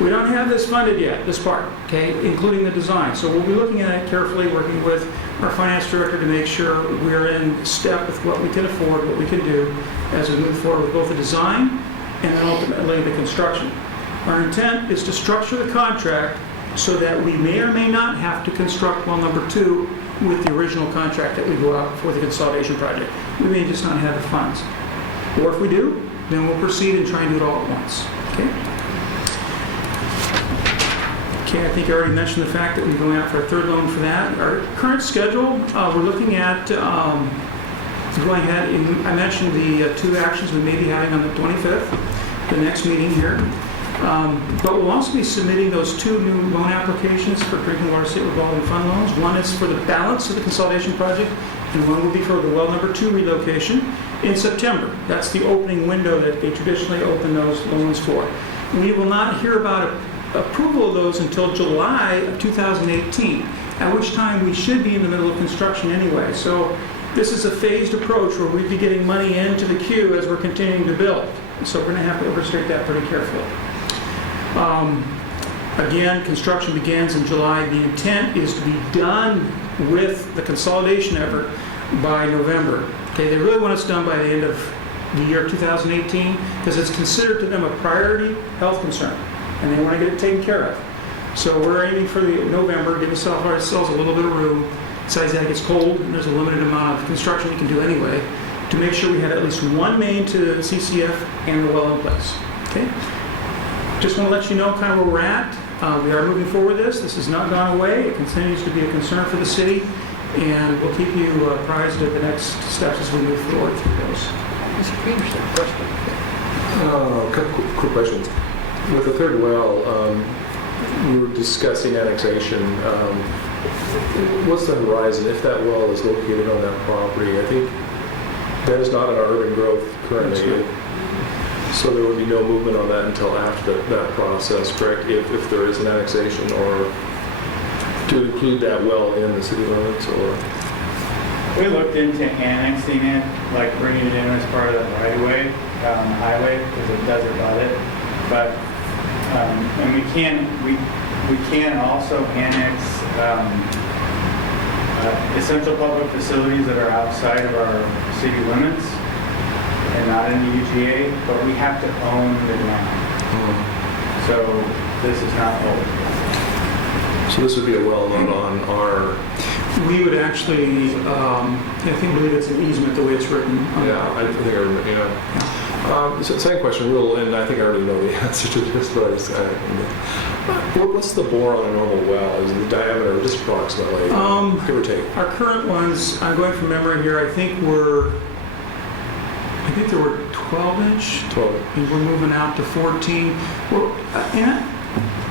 We don't have this funded yet, this part, okay, including the design. So we'll be looking at it carefully, working with our finance director to make sure we're in step with what we can afford, what we can do as we move forward with both the design and then ultimately the construction. Our intent is to structure the contract so that we may or may not have to construct well number 2 with the original contract that we go out for the consolidation project. We may just not have the funds. Or if we do, then we'll proceed and try and do it all at once. Okay, I think I already mentioned the fact that we're going out for a third loan for that. Our current schedule, we're looking at going ahead, and I mentioned the two actions we may be having on the 25th, the next meeting here. But we'll also be submitting those two new loan applications for drinking water state revolving fund loans. One is for the balance of the consolidation project, and one will be for the well number 2 relocation in September. That's the opening window that they traditionally open those loans for. We will not hear about approval of those until July of 2018, at which time we should be in the middle of construction anyway. So this is a phased approach where we'd be getting money into the queue as we're continuing to build. So we're going to have to orchestrate that pretty carefully. Again, construction begins in July. The intent is to be done with the consolidation effort by November. Okay, they really want us done by the end of the year 2018 because it's considered to them a priority health concern, and they want to get it taken care of. So we're aiming for the November, give ourselves a little bit of room. Besides that, it gets cold, and there's a limited amount of construction we can do anyway, to make sure we have at least one main to CCF and the well in place. Okay? Just want to let you know kind of where we're at. We are moving forward with this. This has not gone away. It continues to be a concern for the city, and we'll keep you apprised of the next steps as we move forward through those. Mr. Peterson, question. A couple quick questions. With the third well, we were discussing annexation. What's the horizon if that well is located on that property? I think that is not in our urban growth currently. So there would be no movement on that until after that process, correct? If there is an annexation, or to include that well in the city limits, or? We looked into annexing it, like bringing it in as part of the right-of-way on the highway, because it does abut it. But and we can also annex essential public facilities that are outside of our city limits and not in the UGA, but we have to own the land. So this is not owned. So this would be a well not on our... We would actually, I believe it's an easement the way it's written. Yeah, I think I remember, yeah. Second question, and I think I already know the answer to this, but what's the bore on a normal well? Is the diameter just approximately, give or take? Our current ones, I'm going from memory here, I think there were 12-inch. 12. And we're moving out to 14. Well, and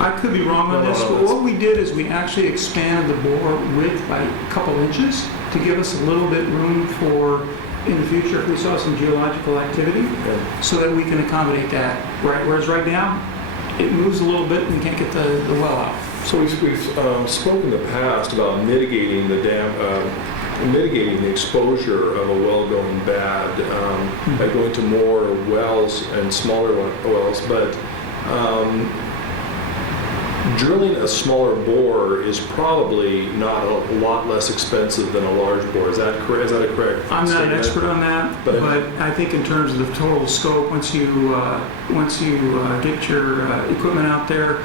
I could be wrong on this, but what we did is we actually expanded the bore width by a couple inches to give us a little bit room for, in the future, if we saw some geological activity, so that we can accommodate that. Right, whereas right now, it moves a little bit and we can't get the well out. So we've spoken in the past about mitigating the mitigating the exposure of a well going bad by going to more wells and smaller wells, but drilling a smaller bore is probably not a lot less expensive than a large bore. Is that correct? Is that a correct I'm not statement? an expert on that, but I think in terms of the total scope, once you get your equipment out there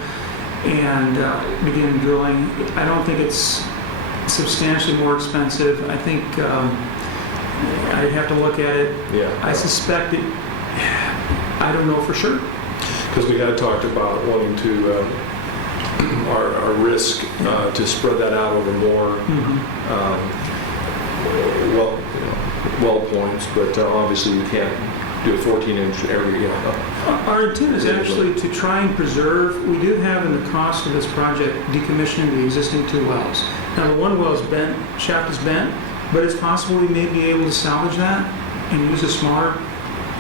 and begin drilling, I don't think it's substantially more expensive. I think I'd have to look at it. Yeah. I suspect it. I don't know for sure. Because we had talked about wanting to our risk to spread that out over more well points, but obviously we can't do a 14-inch every. Our intent is actually to try and preserve. We do have in the cost of this project decommissioning the existing 2 wells. Now the one well is bent, shaft is bent, but it's possible we may be able to salvage that and use a smaller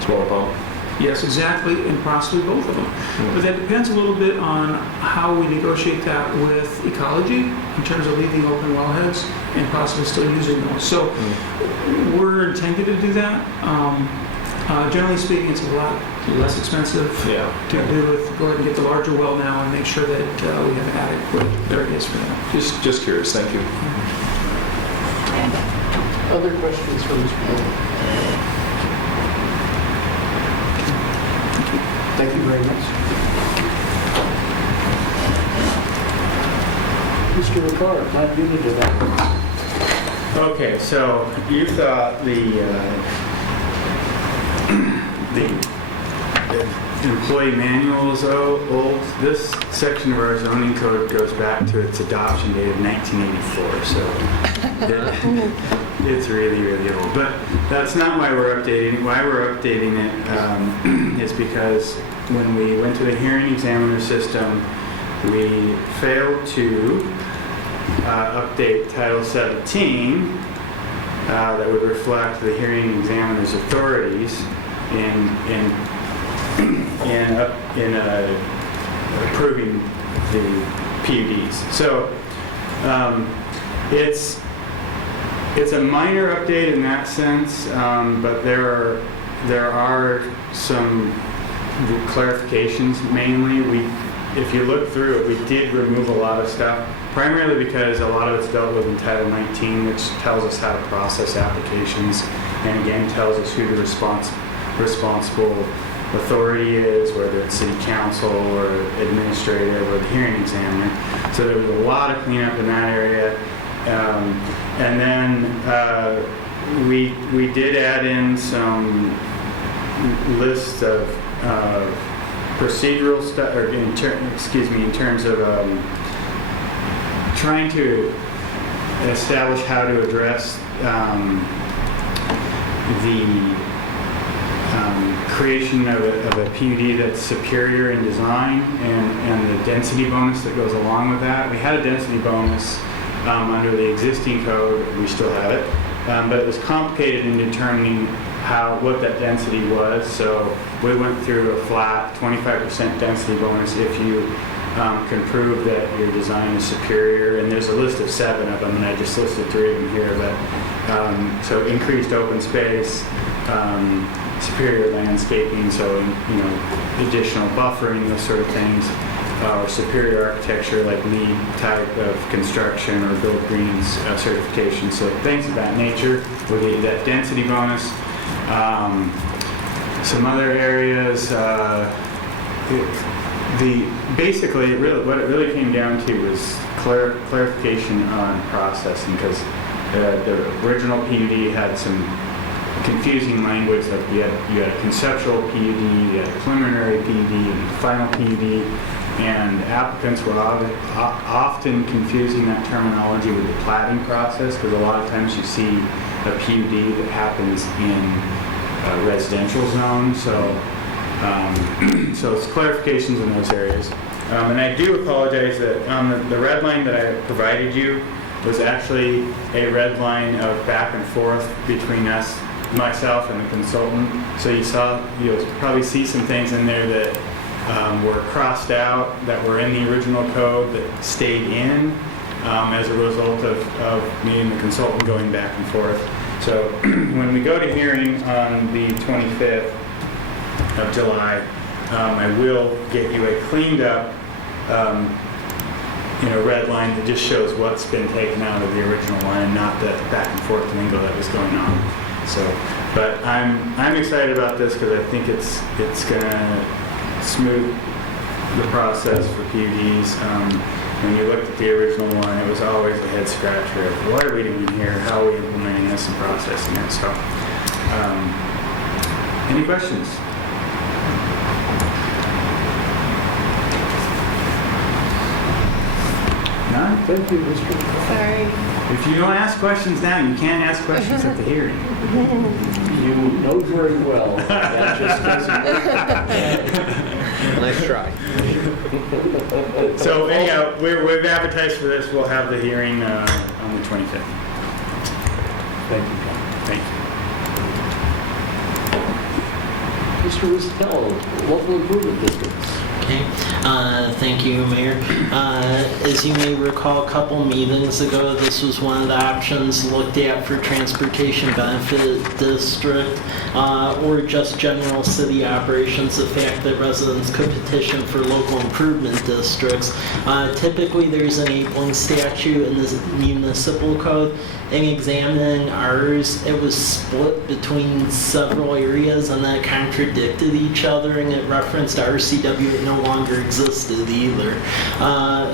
pump. Yes, exactly, and possibly both of them. But that depends a little bit on how we negotiate that with ecology in terms of leaving open wellheads and possibly still using those. So we're intended to do that. Generally speaking, it's a lot less expensive to do with go ahead and get the larger well now and make sure that we have adequate areas for that. Just curious, thank you. Other questions for Mr. Miller? Thank you very much. Mr. Ricard, not you to do that. Okay, so you thought the employee manual is old. This section of our zoning code goes back to its adoption date of 1984, so it's really, really old. But that's not why we're updating. Why we're updating it is because when we went to the hearing examiner system, we failed to update Title 17 that would reflect the hearing examiner's authorities in approving the PUDs. So it's a minor update in that sense, but there are some clarifications. Mainly, if you look through it, we did remove a lot of stuff, primarily because a lot of it's dealt with in Title 19, which tells us how to process applications, and again tells us who the responsible authority is, whether it's city council or administrative or the hearing examiner. So there was a lot of cleanup in that area. And then we did add in some lists of procedural stuff, or in terms of trying to establish how to address the creation of a PUD that's superior in design and the density bonus that goes along with that. We had a density bonus under the existing code. We still have it, but it was complicated in determining what that density was. So we went through a flat 25% density bonus if you can prove that your design is superior. And there's a list of 7 of them, and I just listed 3 of them here. But so increased open space, superior landscaping, so additional buffering, those sort of things, or superior architecture like LEED type of construction or Build Greens certification. So things of that nature with that density bonus. Some other areas, basically what it really came down to was clarification on processing, because the original PUD had some confusing language. That you had a conceptual PUD, you had a preliminary PUD, and a final PUD, and applicants were often confusing that terminology with the platting process, because a lot of times you see a PUD that happens in a residential zone. So it's clarifications in those areas. And I do apologize that the red line that I provided you was actually a red line of back and forth between myself and the consultant. So you'll probably see some things in there that were crossed out that were in the original code that stayed in as a result of me and the consultant going back and forth. So when we go to hearing on the 25th of July, I will get you a cleaned up red line that just shows what's been taken out of the original line, not the back and forth lingo that was going on. So, but I'm excited about this because I think it's gonna smooth the process for PUDs. When you looked at the original one, it was always a head scratcher of what are we doing here? How are we implementing this and processing it? So, any questions? None? Thank you, Mr. Sorry. If you don't ask questions now, you can't ask questions at the hearing. You know very well. That just doesn't Nice try. So anyhow, we've advertised for this. We'll have the hearing on the 25th. Thank you, John. Thank you. Mr. Ristell, local improvement districts. Okay, thank you, Mayor. As you may recall, a couple meetings ago, this was one of the options looked at for transportation benefit district or just general city operations, the fact that residents could petition for local improvement districts. Typically, there's an enabling statute in the municipal code. In examining ours, it was split between several areas, and that contradicted contradicted each other, and it referenced RCW. It no longer existed either.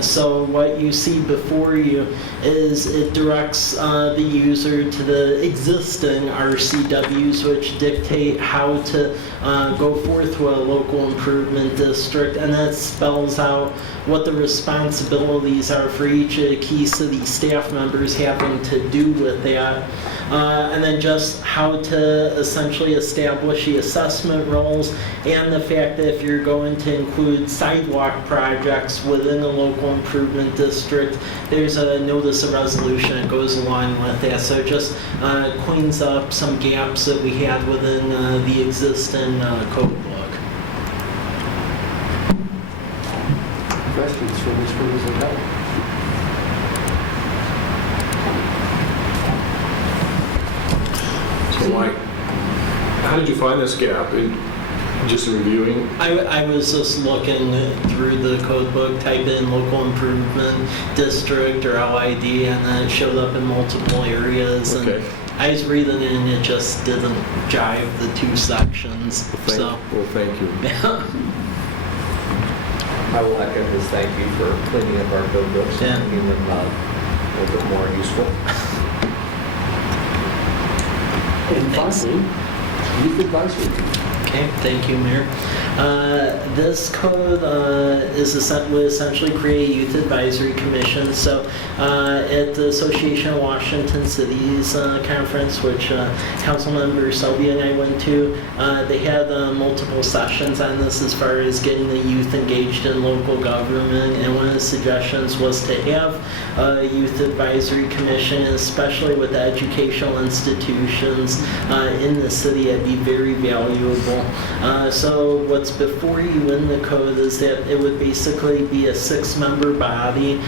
So what you see before you is it directs the user to the existing RCWs, which dictate how to go forth with a local improvement district, and that spells out what the responsibilities are for each of the key city staff members having to do with that. And then just how to essentially establish the assessment roles, and the fact that if you're going to include sidewalk projects within a local improvement district, there's a notice of resolution that goes along with that. So it just cleans up some gaps that we had within the existing code book. Questions for Mr. Roosevelt? So Mike, how did you find this gap? Just reviewing? I was just looking through the code book, type in local improvement district or LID, and then it showed up in multiple areas. Okay. And I was reading it and it just didn't jive the two sections. Well, thank you. I will echo his thank you for cleaning up our code books and making them a little bit more useful. And finally, youth advisory. Okay, thank you, Mayor. This code would essentially create a youth advisory commission. So at the Association of Washington Cities conference, which Councilmember Selby and I went to, they had multiple sessions on this as far as getting the youth engaged in local government. And one of the suggestions was to have a youth advisory commission, especially with educational institutions in the city. It'd be very valuable. So what's before you in the code is that it would basically be a 6-member body,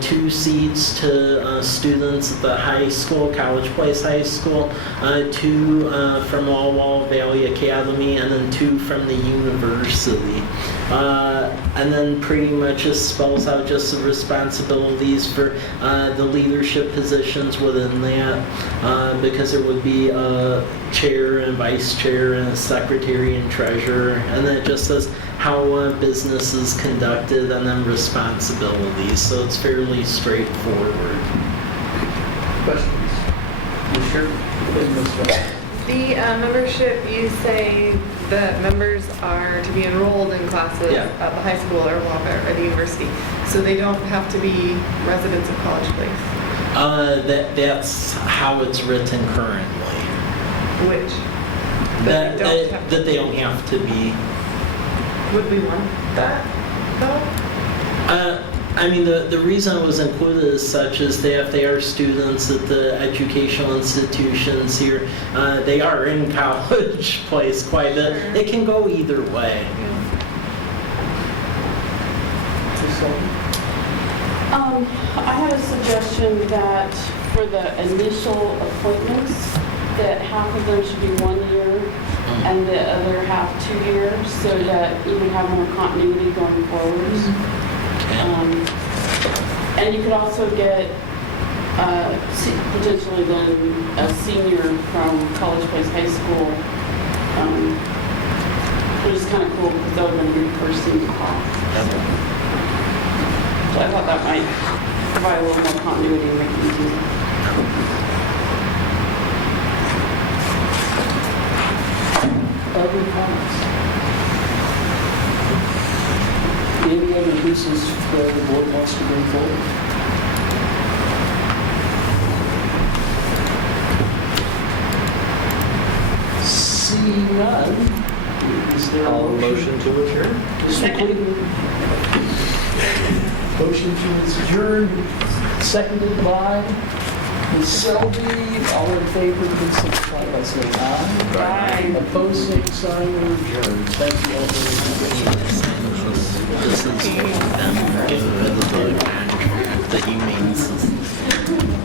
2 seats to students at the high school, College Place High School, 2 from Walla Valley Academy, and then 2 from the university. And then pretty much just spells out just the responsibilities for the leadership positions within that, because there would be a chair and vice chair and a secretary and treasurer, and then it just says how business is conducted and then responsibilities. So it's fairly straightforward. Questions? You sure? The membership, you say the members are to be enrolled in classes at the high school or the university, so they don't have to be residents of College Place? That's how it's written currently. Which? That they don't have to be. Would we want that, though? I mean, the reason it was included as such is that if they are students at the educational institutions here, they are in College Place quite a bit. Sure. It can go either way. I have a suggestion that for the initial appointments, that half of them should be 1 year and the other half 2 years, so that you would have more continuity going forward. And you could also get potentially then a senior from College Place High School, which is kind of cool because that would have been a good person to call. So I thought that might provide a little more continuity and make it easier. Other comments? Any other business that the board wants to bring forward? Seeing none, is there a Motion to adjourn? Motion to adjourn, seconded by Ms. Selby. All in favor, please signify by saying aye. Aye. Opposed, same sign, we're adjourned. Thank you all very much. This is get rid of the contract that you made.